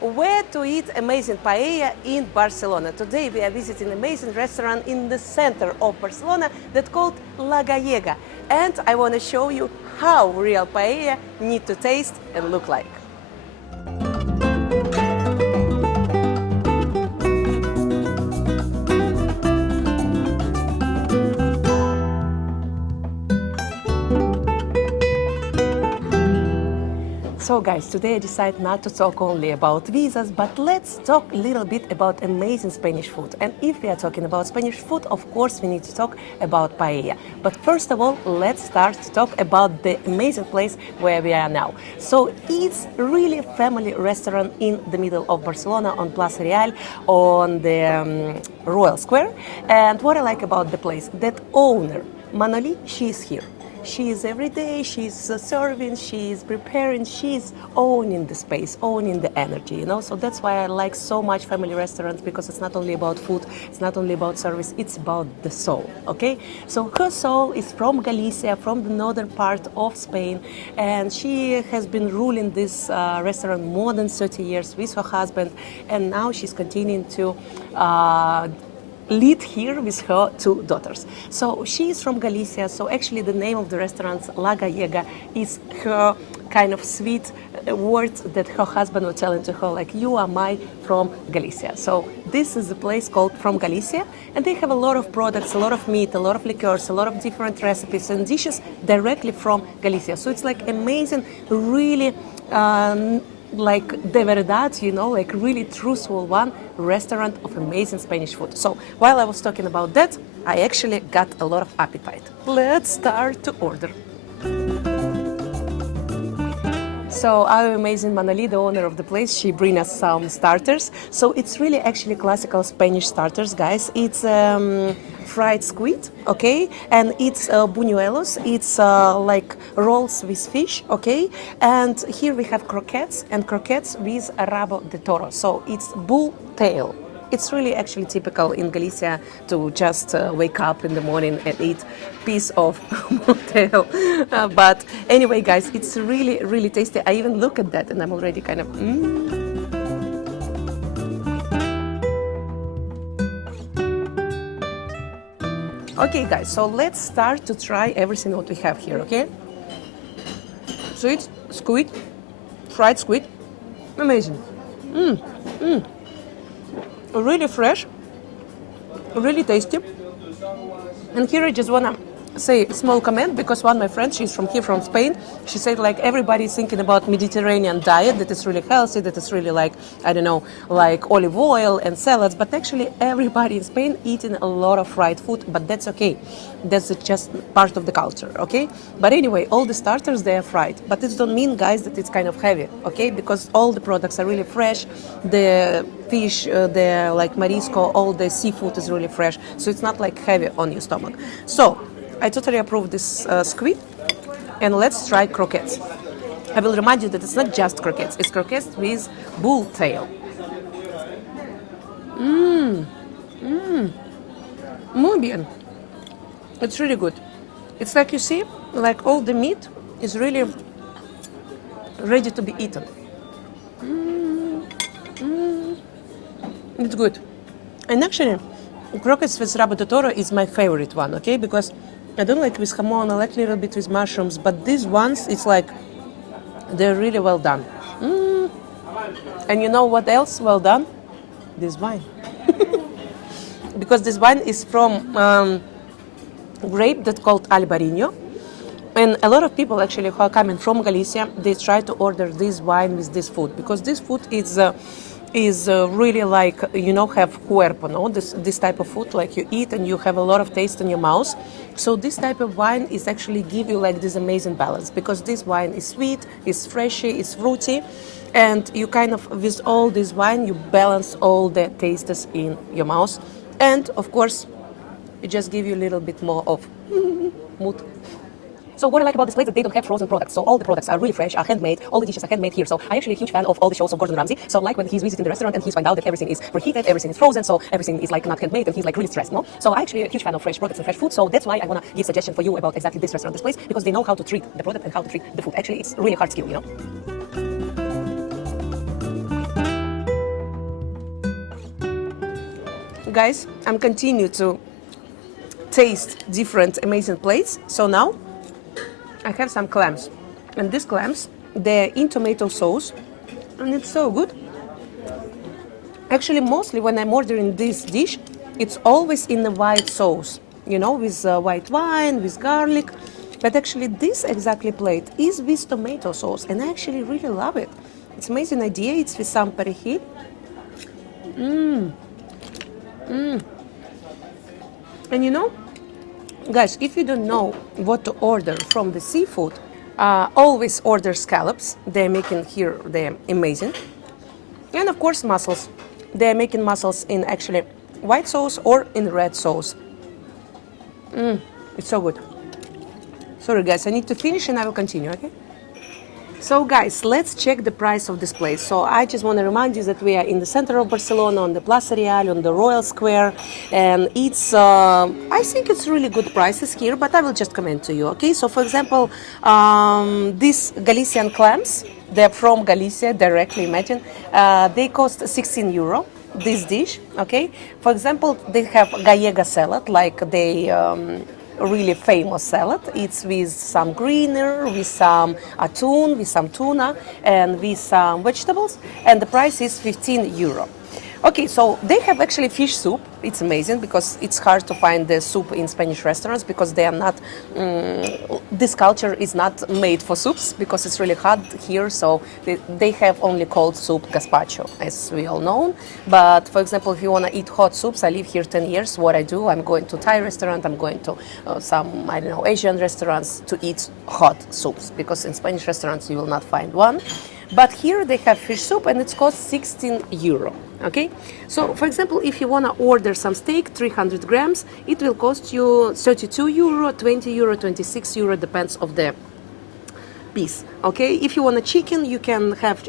where to eat amazing paella in Barcelona. Today we are visiting an amazing restaurant in the center of Barcelona that's called La Gallega. And I want to show you how real paella need to taste and look like. So guys, today I decided not to talk only about visas, but let's talk a little bit about amazing Spanish food. And if we are talking about Spanish food, of course we need to talk about paella. But first of all, let's start to talk about the amazing place where we are now. So it's really a family restaurant in the middle of Barcelona on Plaza Real on the Royal Square. And what I like about the place, that owner, Manoli, she is here. She is every day, she's serving, she's preparing, she's owning the space, owning the energy, you know? So that's why I like so much family restaurants, because it's not only about food, it's not only about service, it's about the soul, okay? So her soul is from Galicia, from the northern part of Spain, and she has been ruling this restaurant more than 30 years with her husband, and now she's continuing to lead here with her two daughters. So she is from Galicia, so actually the name of the restaurant, La Gallega, is her kind of sweet words that her husband was telling to her, like, you are my from Galicia. So this is a place called From Galicia, and they have a lot of products, a lot of meat, a lot of liqueurs, a lot of different recipes and dishes directly from Galicia. So it's like amazing, really like de verdad, you know, like really truthful one restaurant of amazing Spanish food. So while I was talking about that, I actually got a lot of appetite. Let's start to order. So our amazing Manoli, the owner of the place, she brings us some starters. So it's really actually classical Spanish starters, guys. It's fried squid, okay, and it's buñuelos. It's like rolls with fish, okay, and here we have croquettes, and croquettes with rabo de toro. So it's bull tail. It's really actually typical in Galicia to just wake up in the morning and eat piece of tail. But anyway, guys, it's really, really tasty. I even look at that and I'm already kind of Okay, guys, so let's start to try everything what we have here, okay? So it's squid, fried squid, amazing. Really fresh, really tasty. And here I just wanna say a small comment, because one of my friends, she's from here, from Spain, she said like everybody's thinking about Mediterranean diet, that it's really healthy, that it's really like, I don't know, like olive oil and salads, but actually everybody in Spain eating a lot of fried food, but that's okay. That's just part of the culture, okay? But anyway, all the starters, they are fried, but it don't mean, guys, that it's kind of heavy, okay? Because all the products are really fresh, the fish, the like marisco, all the seafood is really fresh, so it's not like heavy on your stomach. So I totally approve this squid, and let's try croquettes. I will remind you that it's not just croquettes, it's croquettes with bull tail. Muy bien. It's really good. It's like, you see, like all the meat is really ready to be eaten. It's good. And actually, croquettes with rabo de toro is my favorite one, okay? Because I don't like with jamon, I like a little bit with mushrooms, but these ones, it's like, they're really well done. And you know what else well done? This wine. Because this wine is from grape that's called Albarino. And a lot of people actually who are coming from Galicia, they try to order this wine with this food, because this food is really like, you know, have cuerpo, no? This type of food, like you eat and you have a lot of taste in your mouth. So this type of wine is actually give you like this amazing balance, because this wine is sweet, it's freshy, it's fruity, and you kind of, with all this wine, you balance all the tastes in your mouth. And of course, it just give you a little bit more of mood. So what I like about this place is that they don't have frozen products. So all the products are really fresh, are handmade, all the dishes are handmade here. So I'm actually a huge fan of all the shows of Gordon Ramsay. So like when he's visiting the restaurant and he's find out that everything is preheated, everything is frozen, so everything is like not handmade, and he's like really stressed, no? So I'm actually a huge fan of fresh products and fresh food. So that's why I want to give suggestion for you about exactly this restaurant, this place, because they know how to treat the product and how to treat the food. Actually, it's really hard skill, you know? guys, I'm continue to taste different amazing plates. So now I have some clams, and these clams, they're in tomato sauce, and it's so good. Actually, mostly when I'm ordering this dish, it's always in the white sauce, you know, with white wine, with garlic. But actually, this exactly plate is with tomato sauce, and I actually really love it. It's an amazing idea. It's with some perejil. And you know, guys, if you don't know what to order from the seafood, always order scallops. They're making here, they're amazing. And of course, mussels. They're making mussels in actually white sauce or in red sauce. It's so good. Sorry, guys, I need to finish and I will continue, okay? So guys, let's check the price of this place. So I just want to remind you that we are in the center of Barcelona, on the Plaza Real, on the Royal Square, and it's, I think it's really good prices here, but I will just comment to you, okay? So for example, these Galician clams, they're from Galicia, directly, imagine, they cost 16 euro, this dish, okay? For example, they have Gallega salad, like they, really famous salad. It's with some greener, with some atún, with some tuna, and with some vegetables, and the price is 15 euro. Okay, so they have actually fish soup. It's amazing because it's hard to find the soup in Spanish restaurants because they are not, this culture is not made for soups because it's really hot here, so they have only cold soup gazpacho, as we all know. But for example, if you want to eat hot soups, I live here 10 years. What I do, I'm going to Thai restaurant, I'm going to some, I don't know, Asian restaurants to eat hot soups because in Spanish restaurants you will not find one. But here they have fish soup and it costs 16 euro. Okay, so for example, if you want to order some steak, 300 grams, it will cost you 32 euro, 20 euro, 26 euro, depends of the piece. Okay, if you want a chicken, you can have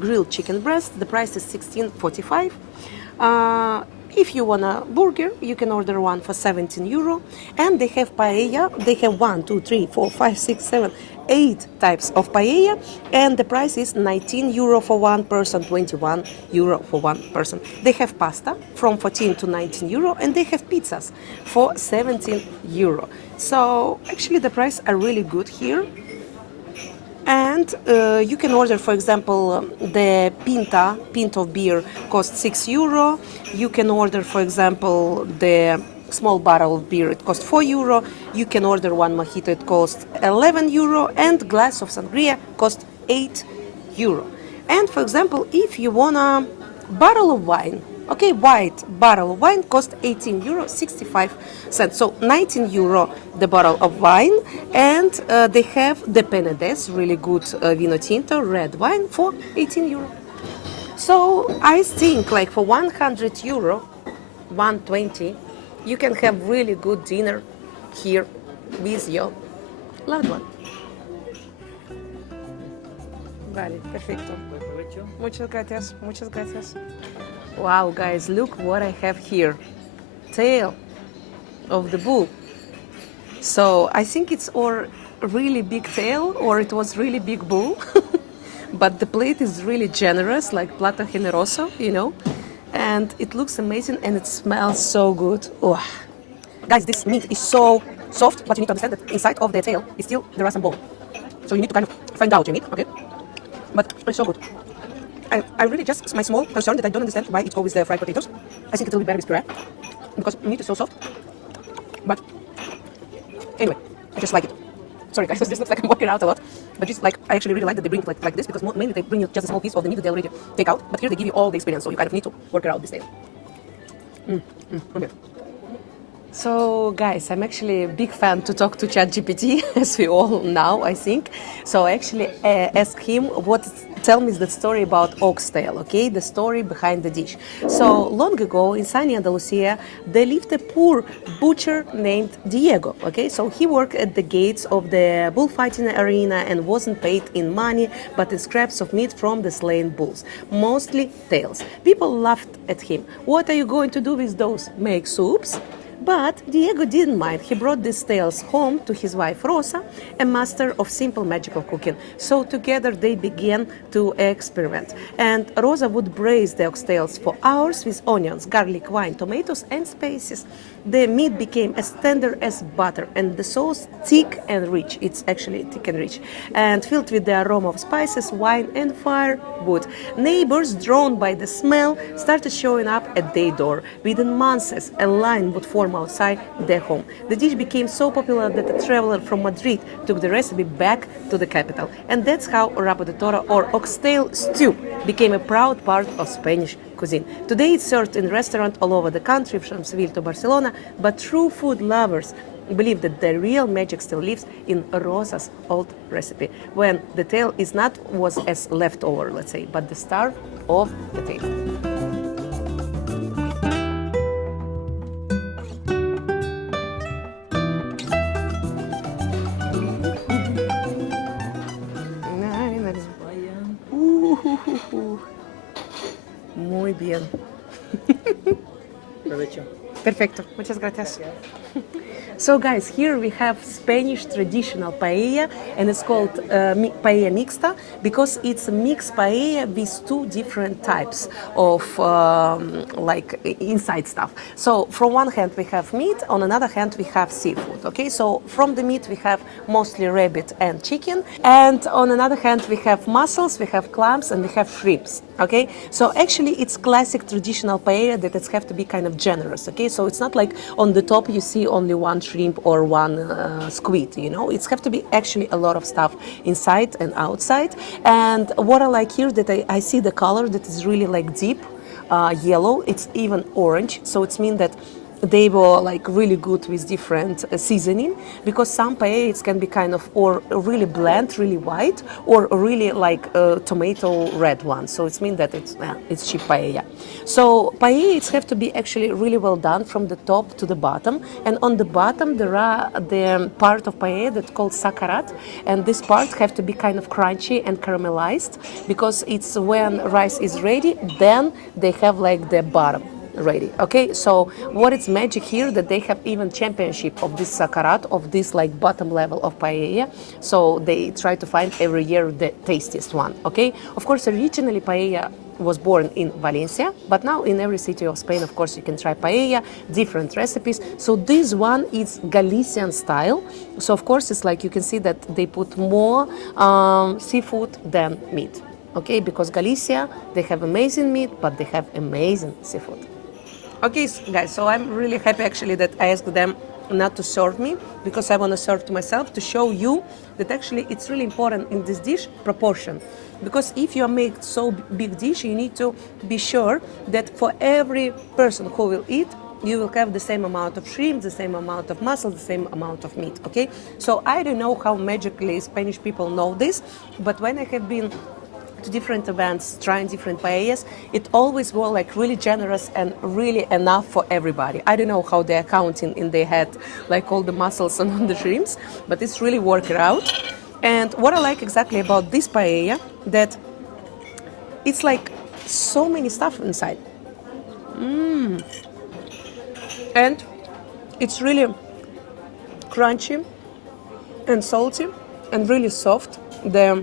grilled chicken breast. The price is 16.45. If you want a burger, you can order one for 17 euro. And they have paella. They have 1, 2, 3, 4, 5, 6, 7, 8 types of paella. And the price is 19 euro for one person, 21 euro for one person. They have pasta from 14 to 19 euro. And they have pizzas for 17 euro. So actually the prices are really good here. And you can order, for example, the pint of beer costs 6 euro. You can order, for example, the small bottle of beer, it costs 4 euro. You can order one mojito, it costs 11 euro. And glass of sangria costs 8 euro. And for example, if you want a bottle of wine, okay, white bottle of wine costs 18 euro 65 cents. So 19 euro the bottle of wine, and they have the Penedès, really good vino tinto, red wine for 18 euro. So I think like for 100 euro, 120, you can have really good dinner here with your loved one. Vale, perfecto. Muchas gracias, muchas gracias. Wow, guys, look what I have here. Tail of the bull. So I think it's or really big tail or it was really big bull. But the plate is really generous, like plato generoso, you know. And it looks amazing and it smells so good. Oh. Guys, this meat is so soft, but you need to understand that inside of the tail is still there are some bone. So you need to kind of find out your meat, okay? But it's so good. I really just, my small concern that I don't understand why it's always the fried potatoes. I think it will be better with puree because meat is so soft. But anyway, I just like it. Sorry guys, this looks like I'm working out a lot. But just like, I actually really like that they bring it like this because mainly they bring you just a small piece of the meat that they already take out. But here they give you all the experience, so you kind of need to work out this tail. Okay. So guys, I'm actually a big fan to talk to ChatGPT, as we all know, I think. So I actually asked him tell me the story about Oxtail, okay, the story behind the dish. So long ago in sunny Andalusia, there lived a poor butcher named Diego, okay. So he worked at the gates of the bullfighting arena and wasn't paid in money, but in scraps of meat from the slain bulls, mostly tails. People laughed at him. What are you going to do with those? Make soups? But Diego didn't mind. He brought these tales home to his wife Rosa, a master of simple magical cooking. So together they began to experiment. And Rosa would braise the oxtails for hours with onions, garlic, wine, tomatoes, and spices. The meat became as tender as butter, and the sauce thick and rich. It's actually thick and rich, and filled with the aroma of spices, wine, and firewood. Neighbors, drawn by the smell, started showing up at their door. Within months, a line would form outside their home. The dish became so popular that a traveler from Madrid took the recipe back to the capital. And that's how rabo de toro, or oxtail stew, became a proud part of Spanish cuisine. Today it's served in restaurants all over the country, from Seville to Barcelona, but true food lovers believe that the real magic still lives in Rosa's old recipe, when the tail was as leftover, let's say, but the star of the tail. Muy bien. Provecho. Perfecto. Muchas gracias. So guys, here we have Spanish traditional paella, and it's called paella mixta because it's a mixed paella with two different types of like inside stuff. So from one hand we have meat, on another hand we have seafood. Okay, so from the meat we have mostly rabbit and chicken, and on another hand we have mussels, we have clams, and we have shrimps. Okay, so actually it's classic traditional paella that it's have to be kind of generous. Okay, so it's not like on the top you see only one shrimp or one squid, you know, it's have to be actually a lot of stuff inside and outside. And what I like here that I see the color that is really like deep yellow, it's even orange, so it's mean that they were like really good with different seasoning, because some paellas can be kind of or really bland, really white, or really like a tomato red one. So it's mean that it's cheap paella. So paellas have to be actually really well done from the top to the bottom, and on the bottom there are the part of paella that's called sacarat, and this part have to be kind of crunchy and caramelized, because it's when rice is ready, then they have like the bottom ready. Okay, so what is magic here that they have even championship of this sacarat, of this like bottom level of paella, so they try to find every year the tastiest one. Okay, of course originally paella was born in Valencia, but now in every city of Spain, of course, you can try paella, different recipes. So this one is Galician style, so of course it's like you can see that they put more seafood than meat. Okay, because Galicia, they have amazing meat, but they have amazing seafood. Okay, guys, so I'm really happy actually that I asked them not to serve me, because I want to serve to myself to show you that actually it's really important in this dish, proportion. Because if you make so big dish, you need to be sure that for every person who will eat, you will have the same amount of shrimp, the same amount of mussel, the same amount of meat, okay? So I don't know how magically Spanish people know this, but when I have been to different events, trying different paellas, it always was like really generous and really enough for everybody. I don't know how they're counting in their head, like all the mussels and the shrimps, but it's really worked out. And what I like exactly about this paella, that it's like so many stuff inside. And it's really crunchy and salty and really soft, the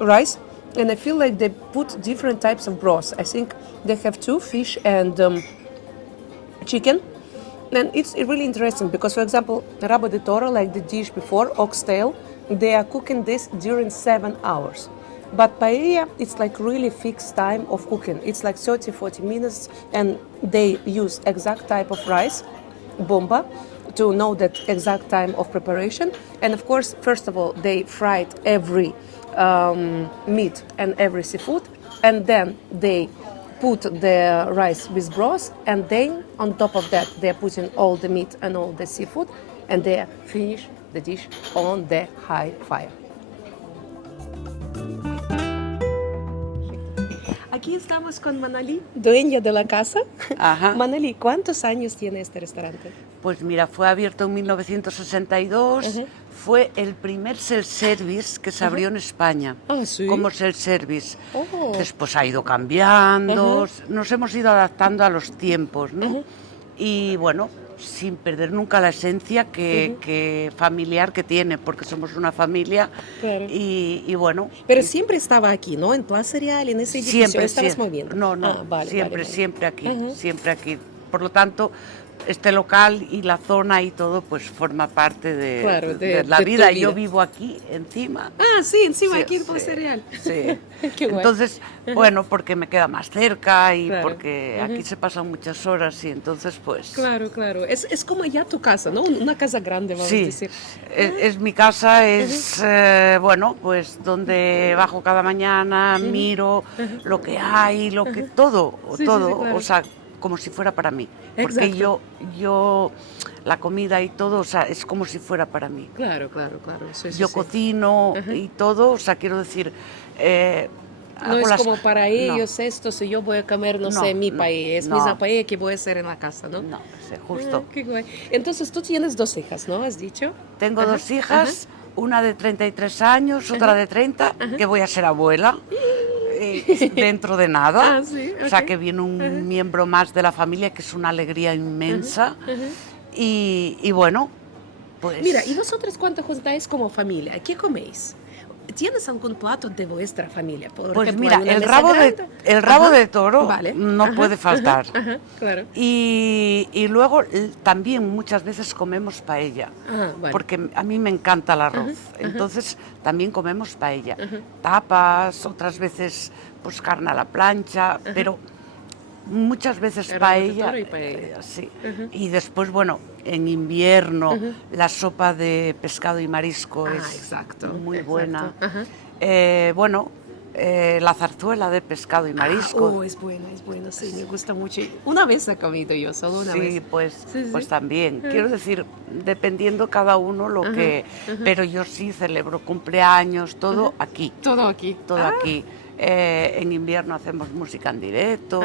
rice. And I feel like they put different types of broth. I think they have two, fish and chicken. And it's really interesting because, for example, rabo de toro, like the dish before, oxtail, they are cooking this during 7 hours. But paella, it's like really fixed time of cooking. It's like 30, 40 minutes, and they use exact type of rice, bomba, to know that exact time of preparation. And of course, first of all, they fried every meat and every seafood, and then they put the rice with broth, and then on top of that they're putting all the meat and all the seafood, and they finish the dish on the high fire. Aquí estamos con Manoli, dueña de la casa. Ajá. Manoli, ¿cuántos años tiene este restaurante? Pues mira, fue abierto en 1962, fue el primer self-service que se abrió en España, ¿Sí? como self-service. Después ha ido cambiando, nos hemos ido adaptando a los tiempos, ¿no? Y bueno, sin perder nunca la esencia que familiar que tiene, porque somos una familia. Claro. Y bueno. Pero siempre estaba aquí, ¿no? En Plaza Real, en ese edificio. Siempre, ¿Estabas siempre. moviendo? No, Vale, siempre, vale. siempre aquí, siempre aquí. Por lo tanto, este local y la zona y todo, pues forma parte de, Claro, de la de vida. tu vida. Yo vivo aquí, encima. Sí, encima Sí, aquí en Plaza Real. Sí. Qué guay. Entonces, bueno, porque me queda más cerca y Claro. porque aquí se pasan muchas horas y entonces, pues... Claro, claro. Es como ya tu casa, ¿no? Una casa grande, vamos a Sí, decir. es mi casa, es, bueno, pues donde bajo cada mañana, miro lo que hay, lo que, todo, Sí, todo, claro. o sea, como si fuera para mí. Porque Exacto. yo, la comida y todo, o sea, es como si fuera para mí. Claro, claro, claro. Sí, Yo sí. cocino y todo, o sea, quiero decir... No hago es las- como para no, ellos esto, si yo voy a comer, no sé, mi paella, es mi paella que voy a hacer en la casa, ¿no? No, sí, justo. Qué guay. Entonces tú tienes 2 hijas, ¿no? ¿Has dicho? Tengo 2 hijas, una de 33 años, otra de 30, que voy a ser abuela dentro de nada. Sí, O sea, que viene un miembro más de la familia, que es una alegría inmensa. Y bueno, pues... Mira, ¿y vosotros cuánto juntáis como familia? ¿Qué coméis? ¿Tienes algún plato de vuestra familia? Por Pues ejemplo, mira, ¿hay una el mesa rabo grande? el rabo de toro Vale. no puede faltar. Claro. Y luego también muchas veces comemos paella, Vale. porque a mí me encanta el arroz. Entonces también comemos paella. Tapas, otras veces pues carne a la plancha, pero muchas veces El rabo de paella. toro y paella. Sí. Y después, bueno, en invierno la sopa de pescado y marisco es exacto, muy exacto. buena. Bueno, la zarzuela de pescado y marisco. Es buena, sí, me gusta mucho. Una vez he comido yo, solo una vez. Sí, pues, Sí. pues también. Quiero decir, dependiendo cada uno lo que... Pero yo sí celebro cumpleaños, todo aquí. Todo aquí. Todo aquí. En invierno hacemos música en directo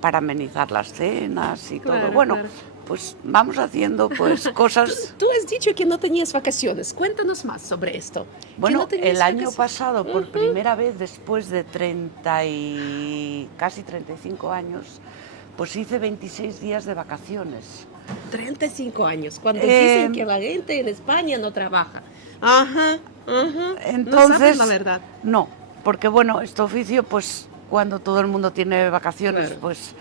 para amenizar las cenas y Claro, todo. Bueno, claro. pues vamos haciendo pues cosas... Tú has dicho que no tenías vacaciones. Cuéntanos más sobre esto. ¿Que Bueno, no tenías el año vacaciones? pasado, por primera vez después de 30 y casi 35 años, pues hice 26 días de vacaciones. 35 años, cuando dicen que la gente en España no trabaja. Entonces, No sabes la verdad. No, porque bueno, este oficio, pues cuando todo el mundo tiene vacaciones, Claro. pues...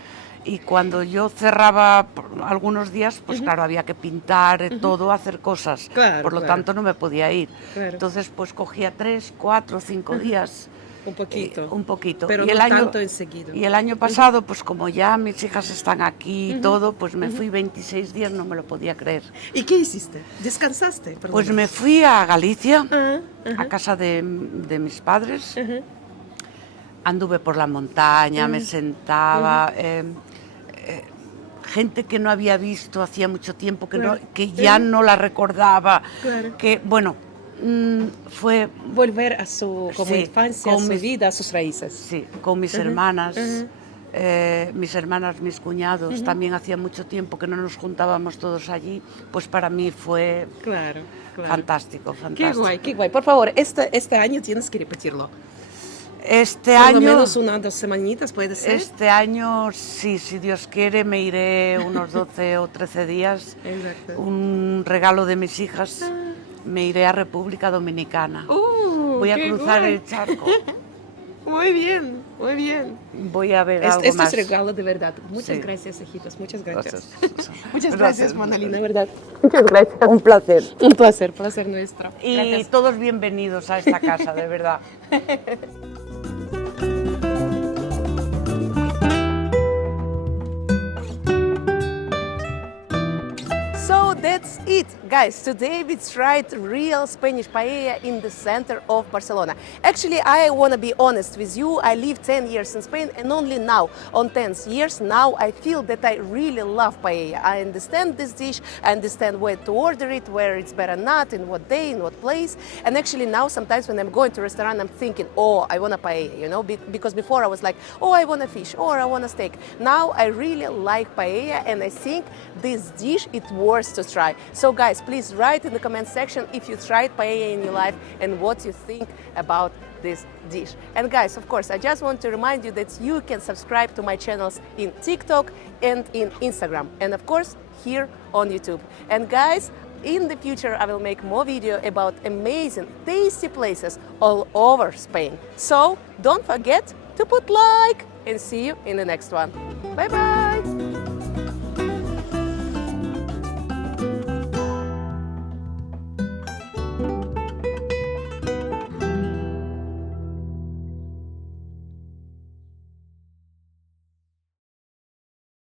Y cuando yo cerraba algunos días, pues claro, había que pintar todo, hacer cosas. Claro, Por lo claro. tanto, no me podía ir. Claro. Entonces, pues cogía 3, 4, 5 días. Un poquito. Un poquito. Pero y no el año, tanto enseguida. Y el año pasado, pues como ya mis hijas están aquí y todo, pues me fui 26 días, no me lo podía creer. ¿Y qué hiciste? ¿Descansaste? Perdón. Pues me fui a Galicia, a casa de mis padres. Anduve por la montaña, me sentaba. Gente que no había visto hacía mucho tiempo, que ya no la recordaba. Claro. Que, bueno, fue... Volver a su como Sí, infancia, a con su mis- vida, a sus raíces. Sí, con mis hermanas, mis cuñados, también hacía mucho tiempo que no nos juntábamos todos allí, pues para mí fue Claro. fantástico, fantástico. Qué guay, qué guay. Por favor, este año tienes que repetirlo. Este Por año, lo menos 1 o 2 semanitas, ¿puede ser? este año, sí, si Dios quiere, me iré unos 12 o 13 días. Exacto. Un regalo de mis hijas, me iré a República Dominicana. Voy a qué cruzar guay. el charco. Muy bien, muy bien. Voy a ver algo Este más. es regalo de verdad. Muchas Sí. gracias, hijitos. Muchas gracias. Gracias. Muchas gracias, Gracias. Manoli, de verdad. Muchas gracias. Un placer. Un placer nuestro. Y Gracias. todos bienvenidos a esta casa, de verdad. So that's it, guys. Today we tried real Spanish paella in the center of Barcelona. Actually, I want to be honest with you. I lived 10 years in Spain, and only now, on 10 years, now I feel that I really love paella. I understand this dish. I understand where to order it, where it's better not, in what day, in what place. And actually now, sometimes when I'm going to a restaurant, I'm thinking, oh, I want a paella, you know, because before I was like, oh, I want a fish, or I want a steak. Now I really like paella, and I think this dish, it's worth to try. So guys, please write in the comment section if you tried paella in your life and what you think about this dish. And guys, of course, I just want to remind you that you can subscribe to my channels in TikTok and in Instagram, and of course here on YouTube. And guys, in the future I will make more video about amazing tasty places all over Spain. So don't forget to put like, and see you in the next one. Bye bye!